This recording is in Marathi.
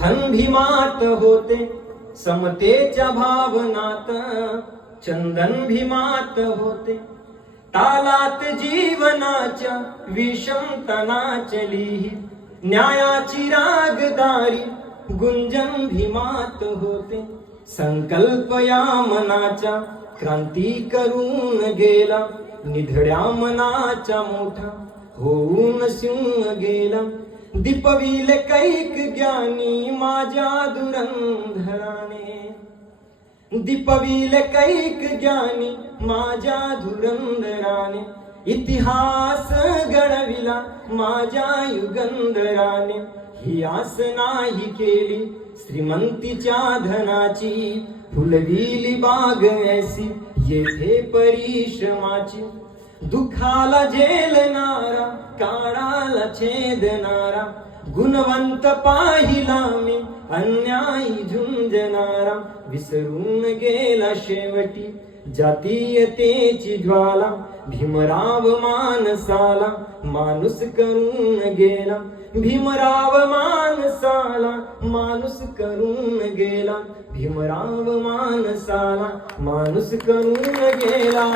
मंथन भीमात होते समतेच्या भावनात चंदन भीमात होते. तालात जीवनाच्या विषमतना चली न्यायाची रागदारी गुंजन भीमात होते. संकल्प या मनाच्या क्रांती करून गेला निधड्या मनाच्या मोठा होऊन सिंह गेला. दीपविले कैक ज्ञानी माझ्या धुरंधराने. दीपविले कैक ज्ञानी माझ्या धुरंधराने. इतिहास घडविला माझ्या युगंधराने. ही आस नाही केली श्रीमंतीच्या धनाची. फुलविली बाग ऐसी येथे परिश्रमाची. दुखाला झेलणारा छेदणारा गुणवंत पाहिला मी अन्यायी झुंजणारा विसरून गेला शेवटी जातीयतेची ज्वाला भीमराव मानसाला माणूस करून गेला भीमराव मानसाला माणूस करून गेला भीमराव मानसाला माणूस करून गेला.